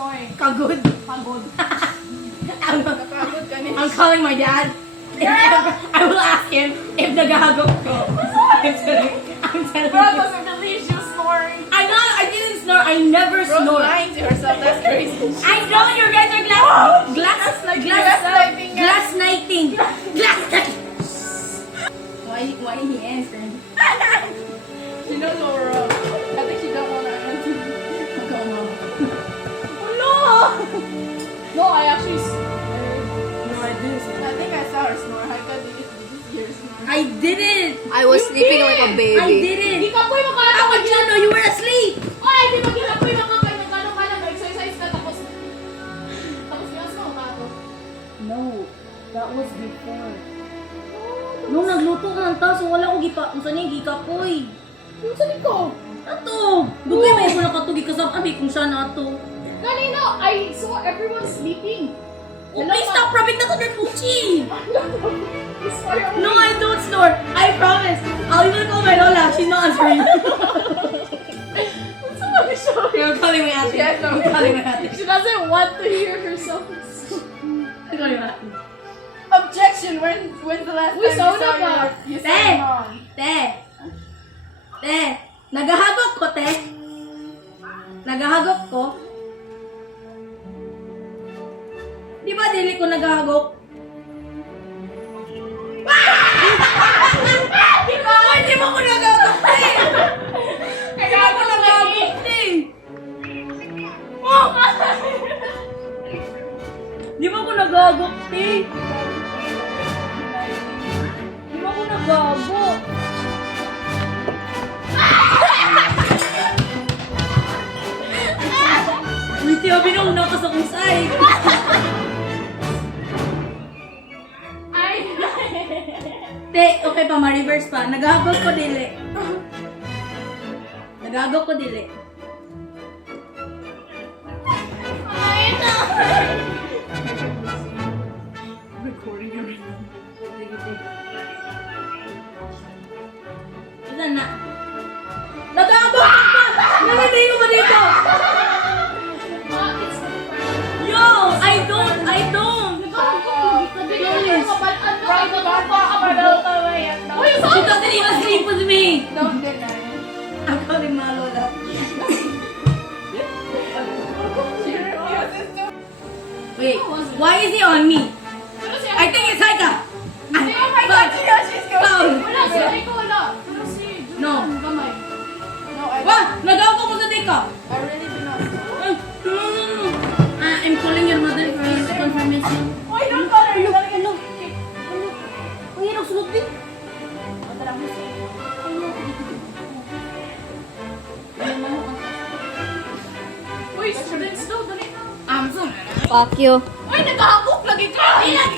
snoring? Kagod. Pagod. I'm calling my dad. I will ask him if nagahagok ko. I'm telling Bro you. doesn't believe she's snoring. I didn't snore. I never Bro's snore. lying to herself. That's crazy. I know you guys are gaslighting. Why he answered? She knows what we're up. I think she don't want to answer. Go on. No! No, I actually... No, I didn't. I think I saw her snore. Haika, did you hear her snore? I didn't. I was sleeping like a baby. I didn't. Di ka po yung How would you know you were asleep? Ay, di ba gila po yung makakay ng gano'n ka lang, exercise ka, tapos biwas mo, ako. No, that was before. Nung nagluto ka ng taso, wala ko gipa. Kung saan yung gikapoy. Yung sabi ko, Ato! Dugay may ko nakatugi ka sa kami kung saan ato. kanina, I saw everyone sleeping. Okay, stop rubbing that on your coochie! Sorry, No, I don't snore. I promise. I'll even call my Lola. She's not answering. Sorry, sorry. You're calling my auntie. Yes, no. I'm calling my auntie. She doesn't want to hear herself. I'm calling my auntie. Objection! When's the last Uy, time sauna you saw pa. you saw Te! your mom? Te! Nagahagok ko, te. Nagahagok ko. Di ba dili ko nagahagok? Di ba? Hindi mo ko nagahagok, te. Hindi mo ko nagahagok, te. Oh! Di ba ko nagahagok, te? Di ba ko nagahagok? Uy, tiyo, binuna ka sa kung side. Ay! Te, okay pa, ma-reverse pa. Nagagok ko dili. Nagagok ko dili. Ay, no! Recording everything. Sige, sige. Ilan na? Nagagok ka! Nalagay ko ba dito? It's Yo! I don't! Uy, She doesn't even sleep with me! don't deny. I'm calling my Lola. She refuses to. Wait, why is he on me? I think it's Haika! Oh my God, you know she's going. Foul. Wala, si Aiko, wala. Pero si Julian, No. gamay. No, I Wah! Nagagok ko sa dika! I really do not. I'm calling your mother for confirmation. Uy, don't call her. You're gonna get Ano? kicked. Uy, yan ang sulot din. O, tara, miss Aiko. Uy, students daw, dali na. Soon. Fuck you. Uy, nagahagok lagi ka. Ilan